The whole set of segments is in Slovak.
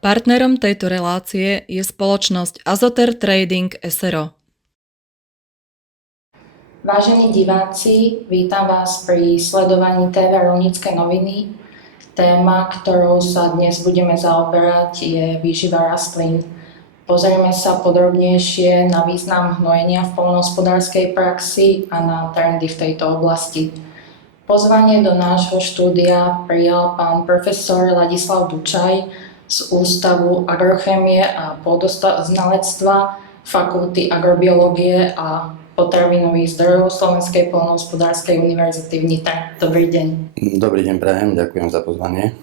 Partnerom tejto relácie je spoločnosť Azoter Trading s.r.o. Vážení diváci, vítam vás pri sledovaní TV Rolnícke noviny. Téma, ktorou sa dnes budeme zaoberať, je výživa rastlín. Pozrieme sa podrobnejšie na význam hnojenia v poľnohospodárskej praxi a na trendy v tejto oblasti. Pozvanie do nášho štúdia prijal pán profesor Ladislav Dučaj z Ústavu agrochémie a pôdoznalectva, Fakulty agrobiológie a potravinových zdrojov Slovenskej poľnohospodárskej univerzity v Nitre. Dobrý deň. Dobrý deň, prajem, ďakujem za pozvanie.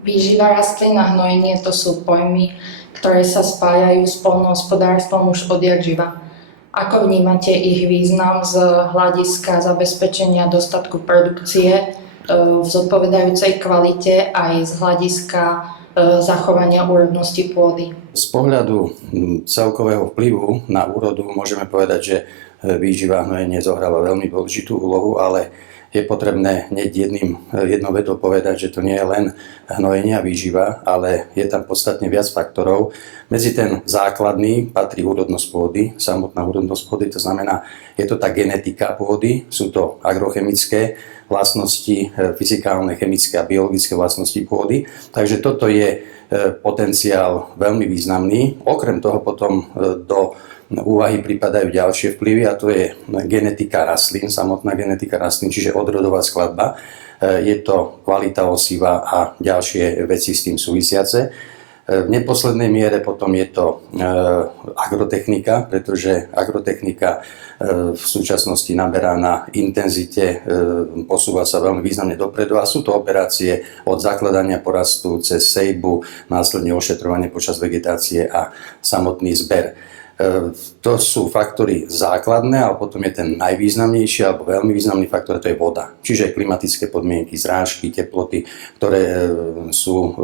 Výživa rastlín a hnojenie to sú pojmy, ktoré sa spájajú s poľnohospodárstvom už odjak živa. Ako vnímate ich význam z hľadiska zabezpečenia dostatku produkcie v zodpovedajúcej kvalite aj z hľadiska zachovania úrodnosti pôdy? Z pohľadu celkového vplyvu na úrodu môžeme povedať, že výživa a hnojenie zohráva veľmi dôležitú úlohu, ale je potrebné hneď jednou vetou povedať, že to nie je len hnojenie a výživa, ale je tam podstatne viac faktorov. Medzi ten základný patrí úrodnosť pôdy, samotná úrodnosť pôdy, to znamená, je to tá genetika pôdy, sú to agrochemické vlastnosti, fyzikálne, chemické a biologické vlastnosti pôdy. Takže toto je potenciál veľmi významný. Okrem toho potom do úvahy pripadajú ďalšie vplyvy a to je genetika rastlín, samotná genetika rastlín, čiže odrodová skladba. Je to kvalita osiva a ďalšie veci s tým súvisiace. V neposlednej miere potom je to agrotechnika, pretože agrotechnika v súčasnosti naberá na intenzite, posúva sa veľmi významne dopredu a sú to operácie od zakladania porastu cez sejbu, následne ošetrovanie počas vegetácie a samotný zber. To sú faktory základné, ale potom je ten najvýznamnejší alebo veľmi významný faktor, to je voda. Čiže klimatické podmienky, zrážky, teploty, ktoré sú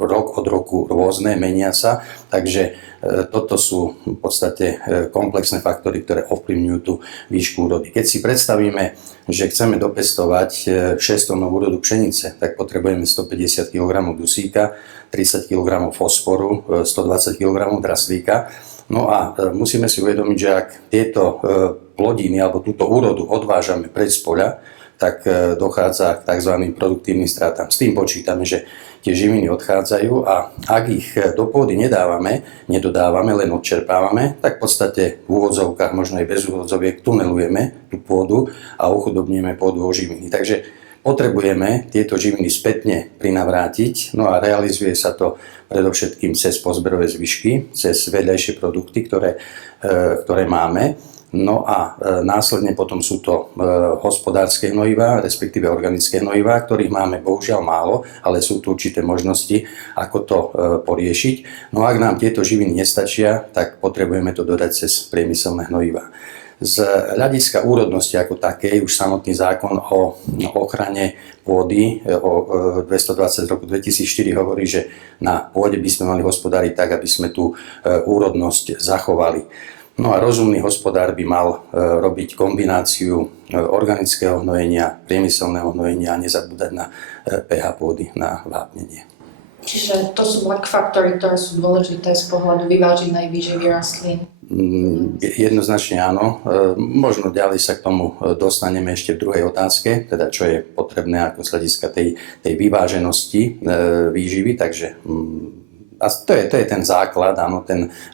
rok od roku rôzne, menia sa. Takže toto sú v podstate komplexné faktory, ktoré ovplyvňujú tú výšku úrody. Keď si predstavíme, že chceme dopestovať 6 tónov úrodu pšenice, tak potrebujeme 150 kg dusíka, 30 kg fosforu, 120 kg draslíka. No a musíme si uvedomiť, že ak tieto plodiny alebo túto úrodu odvážame preč z poľa, tak dochádza k tzv. Produktívnym stratám. S tým počítame, že tie živiny odchádzajú a ak ich do pôdy nedodávame, len odčerpávame, tak v podstate v úvodzovkách, možno aj bez úvodzoviek, tunelujeme tú pôdu a uchudobňujeme pôdu o živiny. Takže potrebujeme tieto živiny spätne prinavrátiť, no a realizuje sa to predovšetkým cez pozberové zvyšky, cez vedľajšie produkty, ktoré máme. No a následne potom sú to hospodárske hnojivá, respektíve organické hnojivá, ktorých máme bohužiaľ málo, ale sú tu určité možnosti, ako to poriešiť. No a ak nám tieto živiny nestačia, tak potrebujeme to dodať cez priemyselné hnojivá. Z hľadiska úrodnosti ako takej už samotný zákon o ochrane pôdy o 220 z roku 2004 hovorí, že na pôde by sme mali hospodáriť tak, aby sme tú úrodnosť zachovali. No a rozumný hospodár by mal robiť kombináciu organického hnojenia, priemyselného hnojenia a nezabúdať na pH pôdy, na vápnenie. Čiže to sú faktory, ktoré sú dôležité z pohľadu vyváženej výživy rastlín. Jednoznačne áno. Možno ďalej sa k tomu dostaneme ešte v druhej otázke, teda čo je potrebné ako z hľadiska tej vyváženosti výživy, takže a to je ten základ, áno,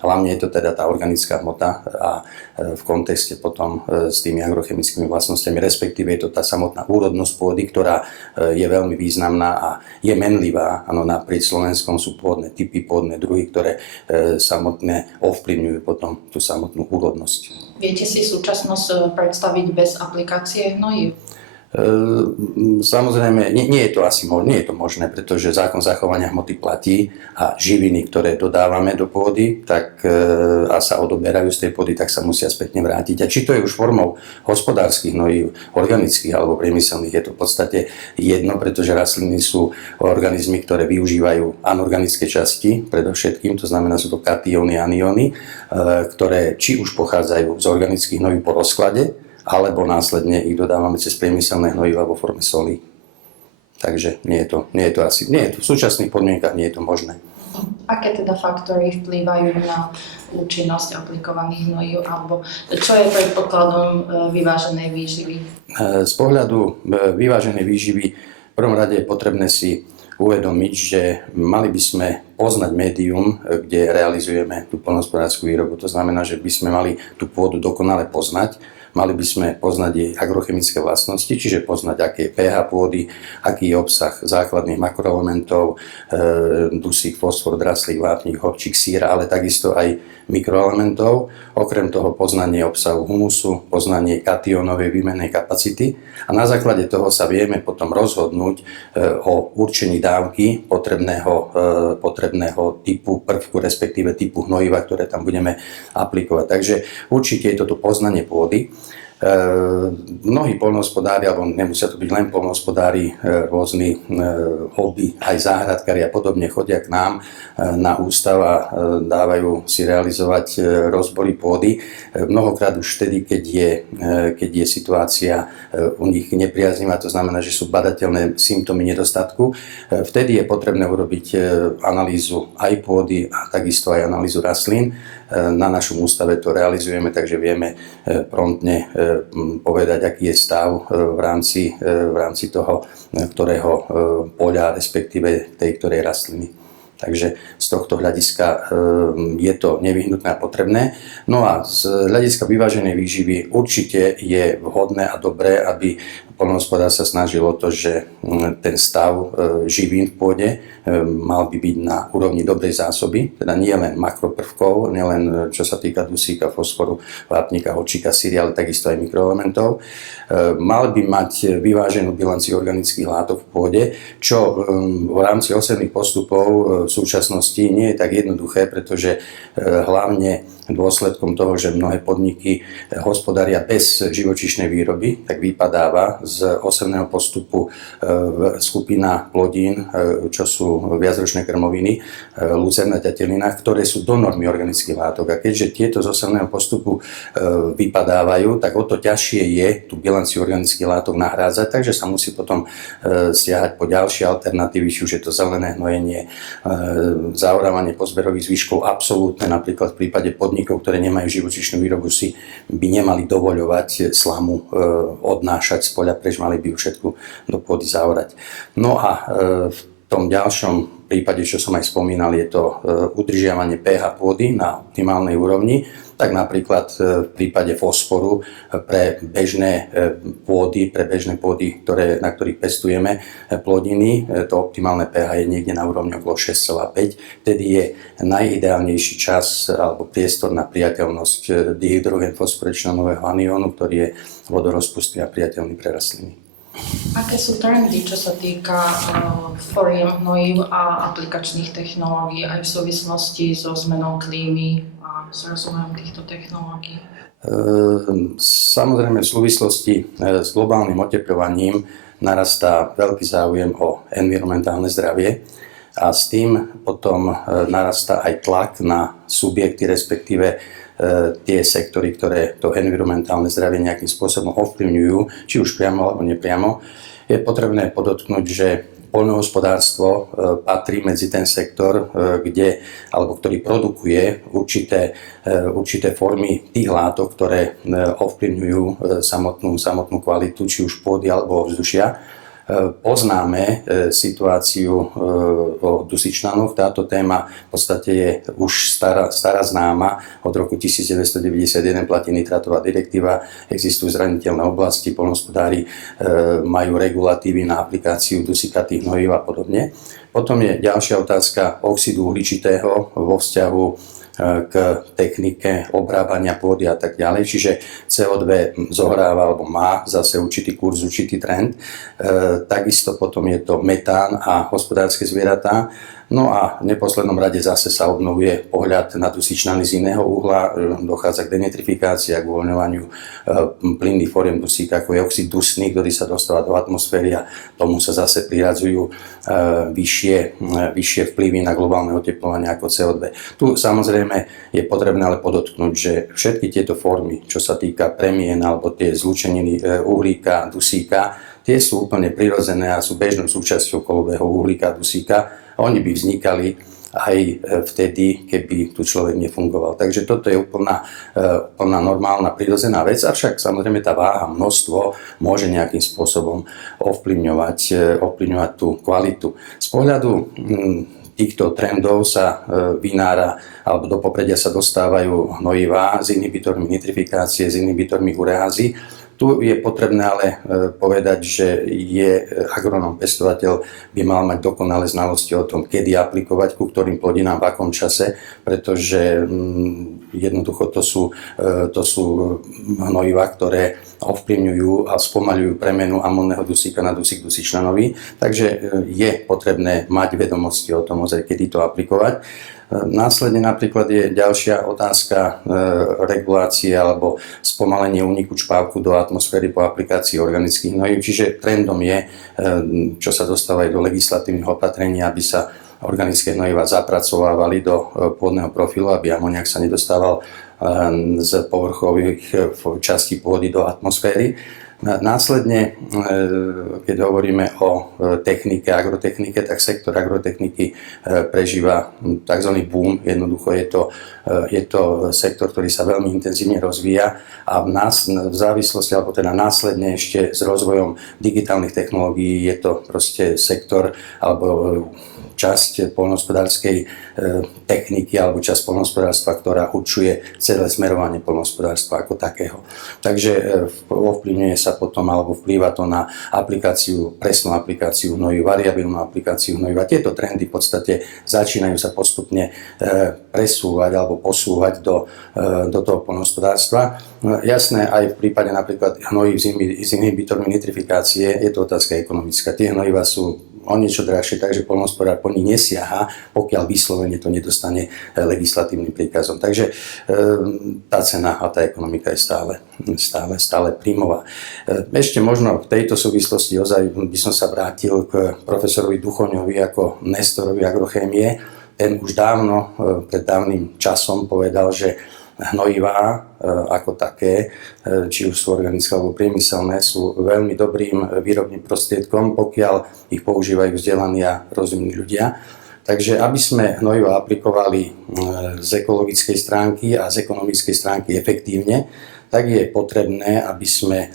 hlavne je to teda tá organická hmota a v kontexte potom s tými agrochemickými vlastnosťami, respektíve je to tá samotná úrodnosť pôdy, ktorá je veľmi významná a je menlivá. Áno, naprieč Slovenskom sú pôdne typy, pôdne druhy, ktoré samotné ovplyvňujú potom tú samotnú úrodnosť. Viete si súčasnosť predstaviť bez aplikácie hnojív? Samozrejme, nie je to možné, pretože zákon zachovania hmoty platí a živiny, ktoré dodávame do pôdy a sa odoberajú z tej pôdy, tak sa musia spätne vrátiť. A či to je už formou hospodárskych hnojív, organických alebo priemyselných, je to v podstate jedno, pretože rastliny sú organizmy, ktoré využívajú anorganické časti, predovšetkým, to znamená, sú to katióny a anióny, ktoré či už pochádzajú z organických hnojív po rozklade, alebo následne ich dodávame cez priemyselné hnojivá vo forme soli. Takže nie je to v súčasných podmienkach nie je to možné. Aké teda faktory vplývajú na účinnosť aplikovaných hnojív, alebo čo je predpokladom vyváženej výživy? Z pohľadu vyváženej výživy v prvom rade je potrebné si uvedomiť, že mali by sme poznať médium, kde realizujeme tú poľnohospodársku výrobu. To znamená, že by sme mali tú pôdu dokonale poznať. Mali by sme poznať jej agrochemické vlastnosti, čiže poznať, aké je pH pôdy, aký je obsah základných makroelementov, dusík, fosfor, draslík, vápnik, horčík, síra, ale takisto aj mikroelementov. Okrem toho poznanie obsahu humusu, poznanie kationovej výmennej kapacity a na základe toho sa vieme potom rozhodnúť o určení dávky potrebného typu prvku, respektíve typu hnojiva, ktoré tam budeme aplikovať. Takže určite je toto poznanie pôdy. Mnohí poľnohospodári, alebo nemusia to byť len poľnohospodári, rôzni hobby, aj záhradkári a podobne chodia k nám na ústav a dávajú si realizovať rozbory pôdy. Mnohokrát už vtedy, keď je situácia u nich nepriaznivá, to znamená, že sú badateľné symptómy nedostatku, vtedy je potrebné urobiť analýzu aj pôdy a takisto aj analýzu rastlín. Na našom ústave to realizujeme, takže vieme promptne povedať, aký je stav v rámci toho, ktorého poľa, respektíve tej ktorej rastliny. Takže z tohto hľadiska je to nevyhnutné a potrebné. No a z hľadiska vyváženej výživy určite je vhodné a dobré, aby poľnohospodár sa snažil o to, že ten stav živín v pôde mal by byť na úrovni dobrej zásoby, teda nie len makroprvkov, nielen čo sa týka dusíka, fosforu, vápnika, horčíka, síry, ale takisto aj mikroelementov. Mal by mať vyváženú bilanciu organických látok v pôde, čo v rámci osevných postupov v súčasnosti nie je tak jednoduché, pretože hlavne dôsledkom toho, že mnohé podniky hospodária bez živočíšnej výroby, tak vypadáva z osevného postupu skupina plodín, čo sú viacročné krmoviny, lucerna ťatelina, ktoré sú do normy organických látok. A keďže tieto z osevného postupu vypadávajú, tak o to ťažšie je tú bilanciu organických látok nahrádzať, takže sa musí potom stiahať po ďalšie alternatívy, či už je to zelené hnojenie, zaorávanie pozberových zvyškov absolútne, napríklad v prípade podnikov, ktoré nemajú živočíšnu výrobu, si by nemali dovoľovať slamu odnášať z poľa preč, mali by ju všetku do pôdy zaorať. No a v tom ďalšom prípade, čo som aj spomínal, je to udržiavanie pH pôdy na optimálnej úrovni. Tak napríklad v prípade fosforu pre bežné pôdy, na ktorých pestujeme plodiny, to optimálne pH je niekde na úrovni okolo 6,5. Vtedy je najideálnejší čas alebo priestor na priateľnosť dihydrogenfosforečnanového aniónu, ktorý je vodorozpustný a priateľný pre rastliny. Aké sú trendy, čo sa týka foriem hnojív a aplikačných technológií aj v súvislosti so zmenou klímy a s rozvojom týchto technológií? Samozrejme v súvislosti s globálnym oteplovaním narastá veľký záujem o environmentálne zdravie a s tým potom narastá aj tlak na subjekty, respektíve tie sektory, ktoré to environmentálne zdravie nejakým spôsobom ovplyvňujú, či už priamo alebo nepriamo. Je potrebné podotknúť, že poľnohospodárstvo patrí medzi ten sektor, ktorý produkuje určité formy tých látok, ktoré ovplyvňujú samotnú kvalitu, či už pôdy alebo ovzdušia. Poznáme situáciu o dusičnanoch. Táto téma v podstate je už stará známa. Od roku 1991 platí nitratová direktíva, existujú zraniteľné oblasti, poľnohospodári majú regulatívy na aplikáciu dusikatých hnojív a podobne. Potom je ďalšia otázka oxidu uhličitého vo vzťahu k technike obrábania pôdy a tak ďalej. Čiže CO2 zohráva alebo má zase určitý kurz, určitý trend. Takisto potom je to metán a hospodárske zvieratá. No a v neposlednom rade zase sa obnovuje pohľad na dusičnany z iného uhla, dochádza k denitrifikácii a k uvoľňovaniu plynných foriem dusíka, ako je oxid dusný, ktorý sa dostáva do atmosféry a tomu sa zase priradzujú vyššie vplyvy na globálne oteplovanie ako CO2. Tu samozrejme je potrebné ale podotknúť, že všetky tieto formy, čo sa týka premien alebo tie zlúčeniny uhlíka, dusíka, tie sú úplne prirodzené a sú bežnou súčasťou kolobehu uhlíka a dusíka. Oni by vznikali aj vtedy, keby tu človek nefungoval. Takže toto je úplná normálna, prirodzená vec, avšak samozrejme tá váha, množstvo môže nejakým spôsobom ovplyvňovať tú kvalitu. Z pohľadu týchto trendov sa vynára alebo do popredia sa dostávajú hnojivá s inhibitormi nitrifikácie, s inhibitormi ureázy. Tu je potrebné ale povedať, že agronóm pestovateľ by mal mať dokonalé znalosti o tom, kedy aplikovať, ku ktorým plodinám, v akom čase, pretože jednoducho to sú hnojivá, ktoré ovplyvňujú a spomaľujú premenu amonného dusíka na dusík dusičnanový. Takže je potrebné mať vedomosti o tom, kedy to aplikovať. Následne napríklad je ďalšia otázka regulácie alebo spomalenie úniku čpavku do atmosféry po aplikácii organických hnojív. Čiže trendom je, čo sa dostáva aj do legislatívnych opatrení, aby sa organické hnojivá zapracovávali do pôdneho profilu, aby amoniak sa nedostával z povrchových častí pôdy do atmosféry. Následne, keď hovoríme o technike, agrotechnike, tak sektor agrotechniky prežíva tzv. Boom. Jednoducho je to sektor, ktorý sa veľmi intenzívne rozvíja a v závislosti, alebo teda následne ešte s rozvojom digitálnych technológií je to proste sektor alebo časť poľnohospodárskej techniky alebo časť poľnohospodárstva, ktorá určuje celé smerovanie poľnohospodárstva ako takého. Takže ovplyvňuje sa potom alebo vplýva to na presnú aplikáciu hnojív, variabilnú aplikáciu hnojív. Tieto trendy v podstate začínajú sa postupne presúvať alebo posúvať do toho poľnohospodárstva. Jasné, aj v prípade napríklad hnojív s inhibitormi nitrifikácie je to otázka ekonomická. Tie hnojivá sú o niečo drahšie, takže poľnohospodár po nich nesiaha, pokiaľ vyslovene to nedostane legislatívnym príkazom. Takže tá cena a tá ekonomika je stále príjmová. Ešte možno v tejto súvislosti ozaj by som sa vrátil k profesorovi Duchoňovi ako nestorovi agrochémie. Ten už dávno, pred dávnym časom povedal, že hnojivá ako také, či už sú organické alebo priemyselné, sú veľmi dobrým výrobným prostriedkom, pokiaľ ich používajú vzdelaní a rozumní ľudia. Takže aby sme hnojivá aplikovali z ekologickej stránky a z ekonomickej stránky efektívne, tak je potrebné, aby sme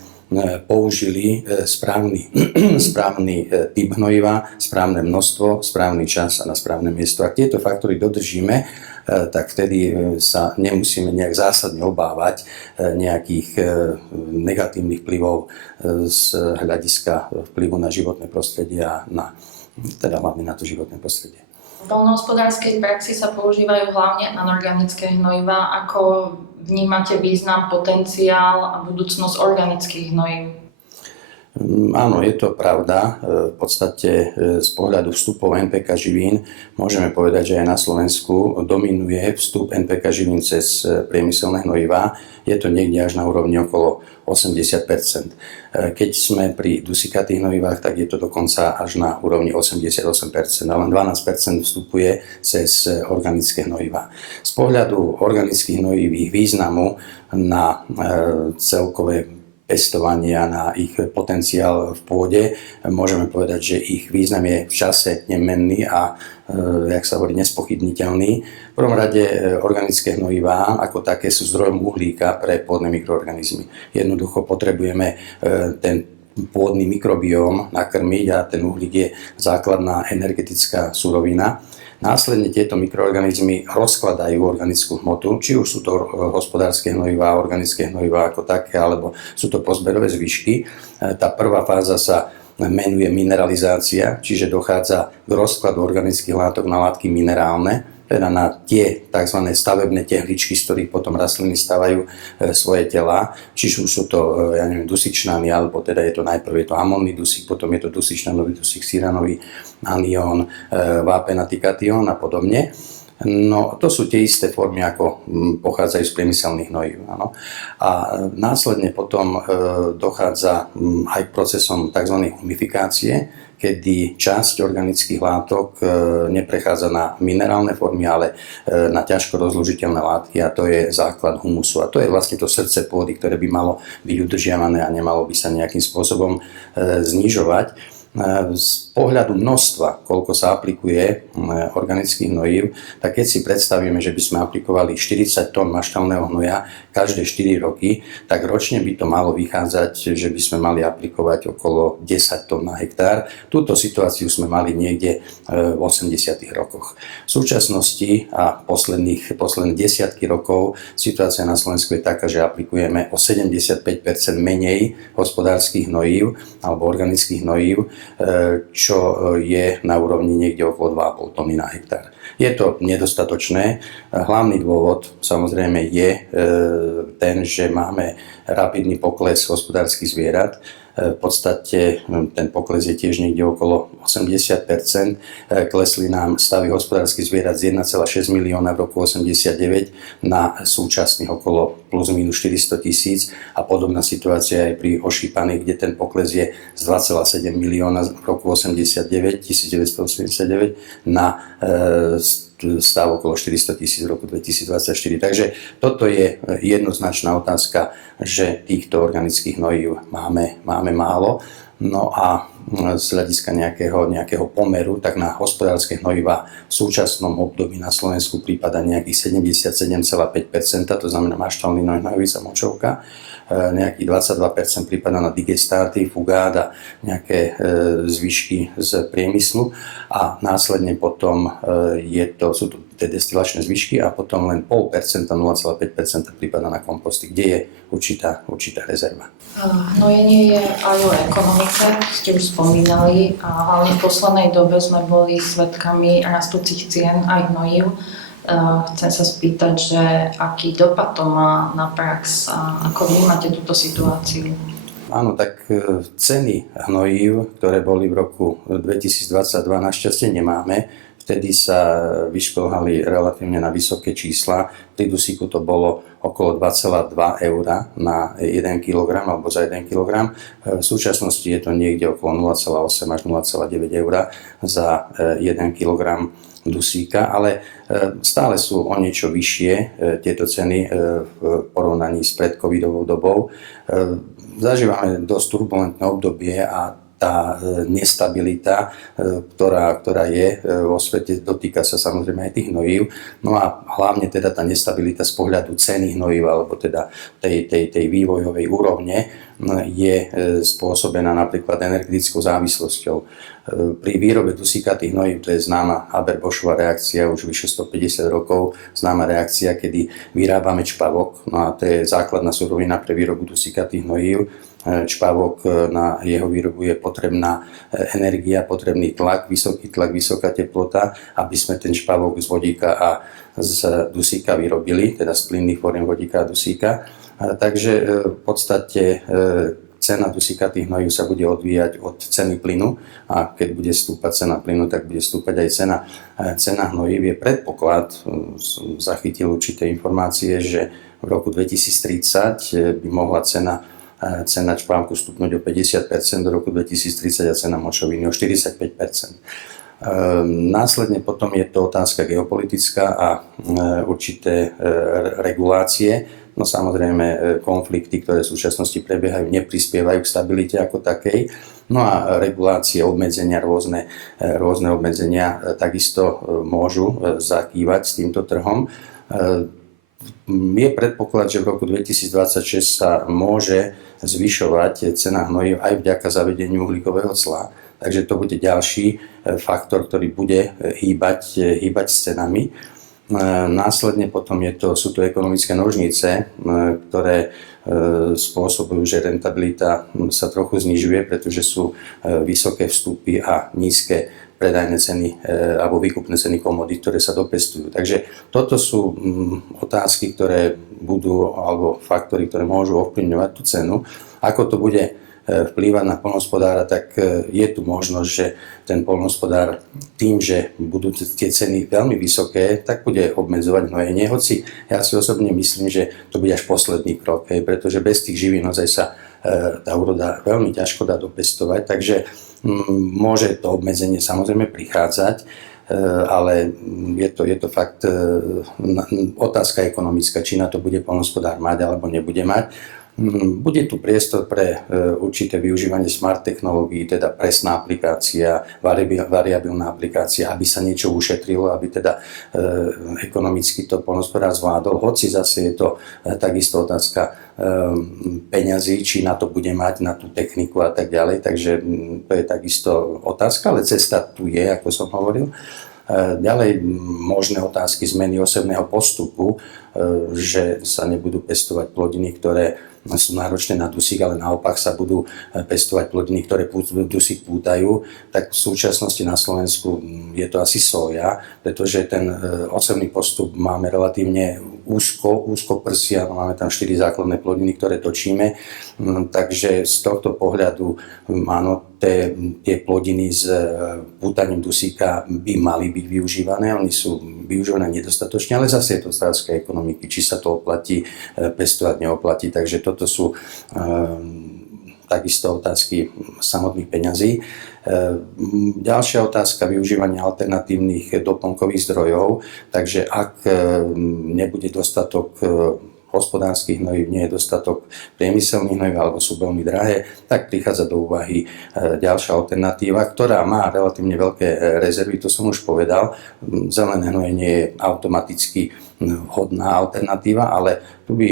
použili správny typ hnojiva, správne množstvo, správny čas a na správne miesto. Ak tieto faktory dodržíme, tak vtedy sa nemusíme nejak zásadne obávať nejakých negatívnych vplyvov z hľadiska vplyvu na životné prostredie a teda hlavne na to životné prostredie. V poľnohospodárskej praxi sa používajú hlavne anorganické hnojivá. Ako vnímate význam, potenciál a budúcnosť organických hnojív? Áno, je to pravda. V podstate z pohľadu vstupov NPK živín môžeme povedať, že aj na Slovensku dominuje vstup NPK živín cez priemyselné hnojivá. Je to niekde až na úrovni okolo 80%. Keď sme pri dusíkatých hnojivách, tak je to dokonca až na úrovni 88%, a len 12% vstupuje cez organické hnojivá. Z pohľadu organických hnojív, ich významu na celkové pestovanie a na ich potenciál v pôde, môžeme povedať, že ich význam je v čase nemenný a, jak sa hovorí, nespochybniteľný. V prvom rade organické hnojivá ako také sú zdrojom uhlíka pre pôdne mikroorganizmy. Jednoducho potrebujeme ten pôdny mikrobióm nakrmiť a ten uhlík je základná energetická surovina. Následne tieto mikroorganizmy rozkladajú organickú hmotu, či už sú to hospodárske hnojivá, organické hnojivá ako také, alebo sú to pozberové zvyšky. Tá prvá fáza sa menuje mineralizácia, čiže dochádza k rozkladu organických látok na látky minerálne, teda na tie tzv. Stavebné tehličky, z ktorých potom rastliny stavajú svoje telá. Čiže už sú to, dusičnany, alebo teda je to najprv je to amonný dusík, potom je to dusičnanový dusík, syranový anión, vápenatý katión a podobne. No, to sú tie isté formy, ako pochádzajú z priemyselných hnojív. Áno. A následne potom dochádza aj k procesom tzv. Humifikácie, kedy časť organických látok neprechádza na minerálne formy, ale na ťažko rozložiteľné látky a to je základ humusu. A to je vlastne to srdce pôdy, ktoré by malo byť udržiavané a nemalo by sa nejakým spôsobom znižovať. Z pohľadu množstva, koľko sa aplikuje organických hnojív, tak keď si predstavíme, že by sme aplikovali 40 tón maštálneho hnoja každé 4 roky, tak ročne by to malo vychádzať, že by sme mali aplikovať okolo 10 tón na hektár. Túto situáciu sme mali niekde v 80. rokoch. V súčasnosti a posledné desiatky rokov situácia na Slovensku je taká, že aplikujeme o 75% menej hospodárskych hnojív alebo organických hnojív, čo je na úrovni niekde okolo 2,5 tony na hektár. Je to nedostatočné. Hlavný dôvod samozrejme je ten, že máme rapidný pokles hospodárskych zvierat. V podstate ten pokles je tiež niekde okolo 80%. Klesli nám stavy hospodárskych zvierat z 1,6 milióna v roku 89 na súčasných okolo plus minus 400 000 a podobná situácia je pri ošípaných, kde ten pokles je z 2,7 milióna v roku 1989 na stav okolo 400 000 v roku 2024. Takže toto je jednoznačná otázka, že týchto organických hnojív máme málo. No a z hľadiska nejakého pomeru, tak na hospodárske hnojiva v súčasnom období na Slovensku prípada nejakých 77,5%, to znamená maštálny hnoj, hnojovica, močovka. Nejakých 22% prípada na digestáty, fugát a nejaké zvyšky z priemyslu a následne potom sú to tie destilačné zvyšky a potom len 0,5%, 0,5% prípada na komposty, kde je určitá rezerva. Hnojenie je aj o ekonomike, ste už spomínali, a hlavne v poslednej dobe sme boli svedkami rastúcich cien aj hnojív. Chcem sa spýtať, že aký dopad to má na prax a ako vnímate túto situáciu? Áno, tak ceny hnojív, ktoré boli v roku 2022, našťastie nemáme. Vtedy sa vyšplhali relatívne na vysoké čísla. Pri dusíku to bolo okolo 2,2 € na 1 kg alebo za 1 kg. V súčasnosti je to niekde okolo 0,8 až 0,9 € za 1 kg dusíka, ale stále sú o niečo vyššie tieto ceny v porovnaní s predcovidovou dobou. Zažívame dosť turbulentné obdobie a tá nestabilita, ktorá je vo svete, dotýka sa samozrejme aj tých hnojív. No a hlavne teda tá nestabilita z pohľadu ceny hnojív, alebo teda tej vývojovej úrovne je spôsobená napríklad energetickou závislosťou. Pri výrobe dusíkatých hnojív, to je známa Haber-Boschová reakcia, už vyše 150 rokov, známa reakcia, kedy vyrábame čpavok, no a to je základná surovina pre výrobu dusíkatých hnojív. Čpavok, na jeho výrobu je potrebná energia, potrebný tlak, vysoká teplota, aby sme ten čpavok z vodíka a z dusíka vyrobili, teda z plynných foriem vodíka a dusíka. Takže v podstate cena dusíkatých hnojív sa bude odvíjať od ceny plynu a keď bude stúpať cena plynu, tak bude stúpať aj cena hnojív. Je predpoklad, zachytil určité informácie, že v roku 2030 by mohla cena čpavku stupnúť o 50%, do roku 2030 a cena močoviny o 45%. Následne potom je to otázka geopolitická a určité regulácie. No samozrejme konflikty, ktoré v súčasnosti prebiehajú, neprispievajú k stabilite ako takej. No a regulácie, obmedzenia, rôzne obmedzenia takisto môžu zakývať s týmto trhom. Je predpoklad, že v roku 2026 sa môže zvyšovať cena hnojív aj vďaka zavedeniu uhlíkového cla. Takže to bude ďalší faktor, ktorý bude hýbať s cenami. Následne potom sú to ekonomické nožnice, ktoré spôsobujú, že rentabilita sa trochu znižuje, pretože sú vysoké vstupy a nízke predajné ceny alebo výkupné ceny komodít, ktoré sa dopestujú. Takže toto sú otázky, ktoré budú, alebo faktory, ktoré môžu ovplyvňovať tú cenu. Ako to bude vplývať na poľnohospodára, tak je tu možnosť, že ten poľnohospodár tým, že budú tie ceny veľmi vysoké, tak bude obmedzovať hnojenie. Hoci ja si osobne myslím, že to bude až posledný krok, pretože bez tých živín naozaj sa tá úroda veľmi ťažko dá dopestovať. Takže Môže to obmedzenie samozrejme prichádzať, ale je to fakt otázka ekonomická, či na to bude poľnohospodár mať alebo nebude mať. Bude tu priestor pre určité využívanie smart technológií, teda presná aplikácia, variabilná aplikácia, aby sa niečo ušetrilo, aby teda ekonomicky to poľnohospodár zvládol. Hoci zase je to takisto otázka peňazí, či na to bude mať, na tú techniku a tak ďalej. Takže to je takisto otázka, ale cesta tu je, ako som hovoril. Ďalej možné otázky zmeny osevného postupu, že sa nebudú pestovať plodiny, ktoré sú náročné na dusík, ale naopak sa budú pestovať plodiny, ktoré dusík pútajú, tak v súčasnosti na Slovensku je to asi soja, pretože ten osevný postup máme relatívne úzko prsia, máme tam 4 základné plodiny, ktoré točíme, takže z tohto pohľadu áno, tie plodiny s pútaním dusíka by mali byť využívané, oni sú využívané nedostatočne, ale zase je to otázka ekonomiky, či sa to oplatí pestovať, neoplatí, takže toto sú takisto otázky samotných peňazí. Ďalšia otázka, využívania alternatívnych doplnkových zdrojov, takže ak nebude dostatok hospodárskych hnojív, nie je dostatok priemyselných hnojív alebo sú veľmi drahé, tak prichádza do úvahy ďalšia alternatíva, ktorá má relatívne veľké rezervy, to som už povedal. Zelené hnojenie je automaticky vhodná alternatíva, ale tu by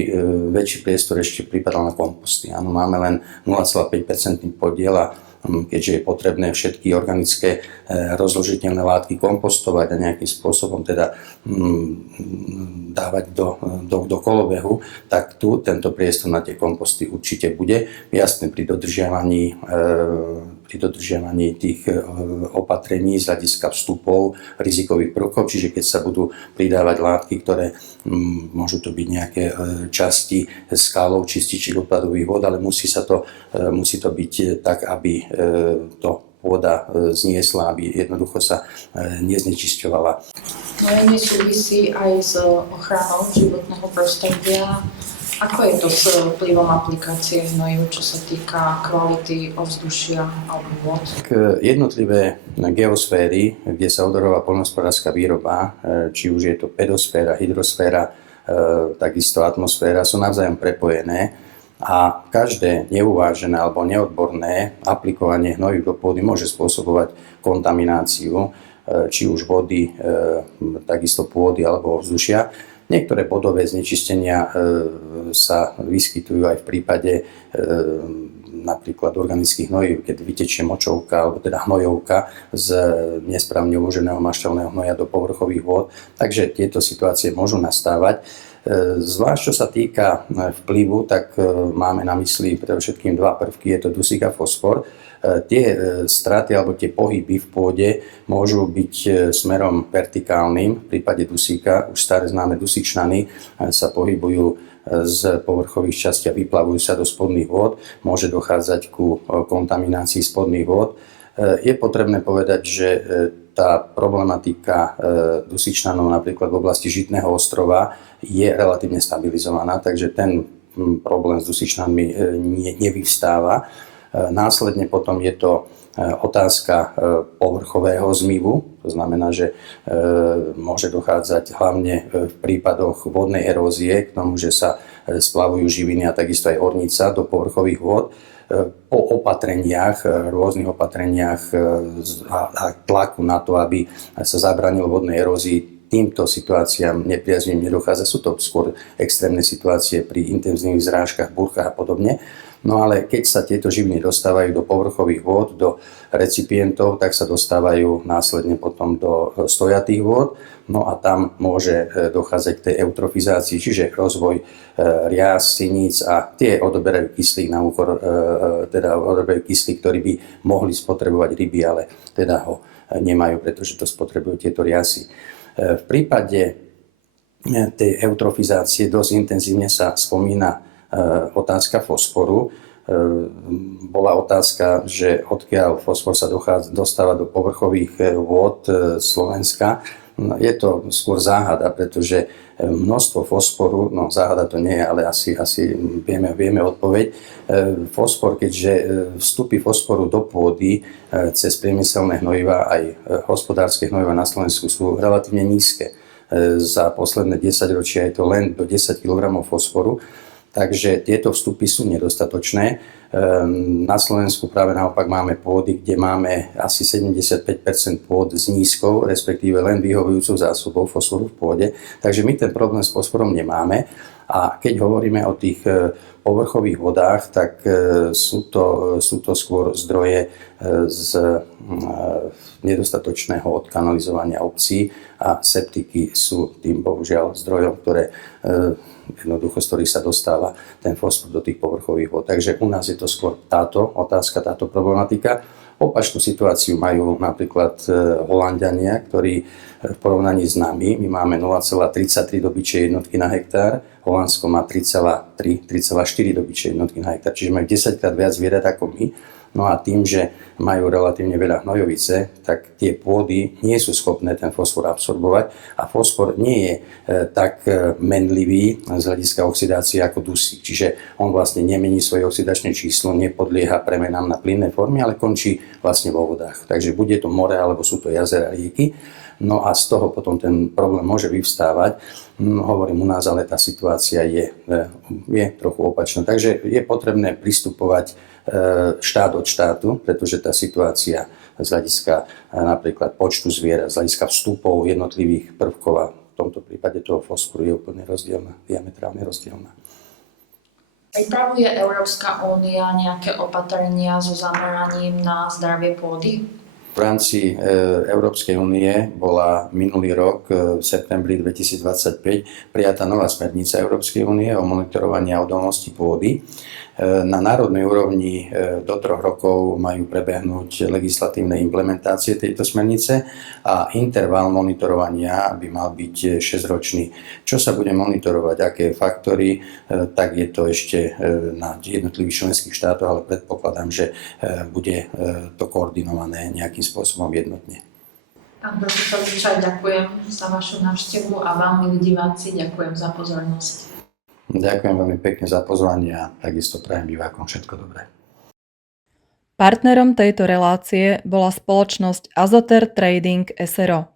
väčší priestor ešte pripadal na komposty. Áno, máme len 0,5% podiel a keďže je potrebné všetky organické rozložiteľné látky kompostovať a nejakým spôsobom teda dávať do kolobehu, tak tu tento priestor na tie komposty určite bude. Jasne pri dodržiavaní tých opatrení z hľadiska vstupov rizikových prvkov, čiže keď sa budú pridávať látky, ktoré môžu to byť nejaké časti skálov, čističiek odpadových vod, ale musí to byť tak, aby to pôda zniesla, aby jednoducho sa neznečisťovala. Hnojenie súvisí aj s ochranou životného prostredia. Ako je to s vplyvom aplikácie hnojív, čo sa týka kvality ovzdušia alebo vôd? Jednotlivé geosféry, kde sa odorová poľnohospodárska výroba, či už je to pedosféra, hydrosféra, takisto atmosféra, sú navzájom prepojené. A každé neuvážené alebo neodborné aplikovanie hnojív do pôdy môže spôsobovať kontamináciu, či už vody, takisto pôdy alebo ovzdušia. Niektoré bodové znečistenia sa vyskytujú aj v prípade napríklad organických hnojív, keď vytečie močovka alebo teda hnojovka z nesprávne uloženého mašťalného hnoja do povrchových vôd. Takže tieto situácie môžu nastávať. Zvlášť čo sa týka vplyvu, tak máme na mysli predovšetkým dva prvky, je to dusík a fosfor. Tie straty alebo tie pohyby v pôde môžu byť smerom vertikálnym. V prípade dusíka, už staré známe dusíčnany sa pohybujú z povrchových častí a vyplavujú sa do spodných vôd. Môže dochádzať ku kontaminácii spodných vôd. Je potrebné povedať, že tá problematika dusíčnanov napríklad v oblasti Žitného ostrova je relatívne stabilizovaná, takže ten problém s dusíčnanmi nevyvstáva. Následne potom je to otázka povrchového zmyvu, to znamená, že môže dochádzať hlavne v prípadoch vodnej erózie k tomu, že sa splavujú živiny a takisto aj ornica do povrchových vôd. Po opatreniach, rôznych opatreniach a tlaku na to, aby sa zabránilo vodnej erózii, týmto situáciám nepriaznivým nedochádza. Sú to skôr extrémne situácie pri intenzívnych zrážkach, búrkach a podobne. No ale keď sa tieto živiny dostávajú do povrchových vôd, do recipientov, tak sa dostávajú následne potom do stojatých vôd. No a tam môže dochádzať k tej eutrofizácii, čiže rozvoj rias, siníc a tie odoberajú kyslík na úkor, teda odoberajú kyslík, ktorý by mohli spotrebovať ryby, ale teda ho nemajú, pretože to spotrebujú tieto riasy. V prípade tej eutrofizácie dosť intenzívne sa spomína otázka fosforu. Bola otázka, že odkiaľ fosfor sa dostáva do povrchových vôd Slovenska. No, je to skôr záhada, pretože množstvo fosforu, no záhada to nie je, ale asi vieme odpoveď. Fosfor, keďže vstupy fosforu do pôdy cez priemyselné hnojiva aj hospodárske hnojiva na Slovensku sú relatívne nízke. Za posledné 10 ročia je to len do 10 kg fosforu, takže tieto vstupy sú nedostatočné. Na Slovensku práve naopak máme pôdy, kde máme asi 75% pôd s nízkou, respektíve len vyhovujúcou zásobou fosforu v pôde. Takže my ten problém s fosforom nemáme. A keď hovoríme o tých povrchových vodách, tak sú to skôr zdroje z nedostatočného odkanalizovania obcí a septiky sú tým bohužiaľ zdrojom, ktoré jednoducho, z ktorých sa dostáva ten fosfor do tých povrchových vod. Takže u nás je to skôr táto otázka, táto problematika. Opačnú situáciu majú napríklad Holanďania, ktorí v porovnaní s nami, my máme 0,33 dobyčej jednotky na hektár, Holandsko má 3,4 dobyčej jednotky na hektár, čiže majú 10-krát viac zvierat ako my. No a tým, že majú relatívne veľa hnojovice, tak tie pôdy nie sú schopné ten fosfor absorbovať a fosfor nie je tak menlivý z hľadiska oxidácie ako dusík. Čiže on vlastne nemení svoje oxidačné číslo, nepodlieha premenám na plynné formy, ale končí vlastne vo vodách. Takže bude to more alebo sú to jazera, rieky. No a z toho potom ten problém môže vyvstávať. Hovorím u nás, ale tá situácia je trochu opačná. Takže je potrebné pristupovať štát od štátu, pretože tá situácia z hľadiska napríklad počtu zvierat, z hľadiska vstupov jednotlivých prvkov a v tomto prípade toho fosforu je úplne rozdielna, diametrálne rozdielna. Pripravuje Európska únia nejaké opatrenia so zameraním na zdravie pôdy? V rámci Európskej únie bola minulý rok v septembri 2025 prijatá nová smernica Európskej únie o monitorovaní a odolnosti pôdy. Na národnej úrovni do 3 rokov majú prebehnúť legislatívne implementácie tejto smernice a interval monitorovania by mal byť 6-ročný. Čo sa bude monitorovať, aké faktory, tak je to ešte na jednotlivých členských štátoch, ale predpokladám, že bude to koordinované nejakým spôsobom jednotne. Pán profesor Vyšaj, ďakujem za vašu návštevu a vám, milí diváci, ďakujem za pozornosť. Ďakujem veľmi pekne za pozvanie a takisto prajem divákom všetko dobré. Partnerom tejto relácie bola spoločnosť Azoter Trading SRO.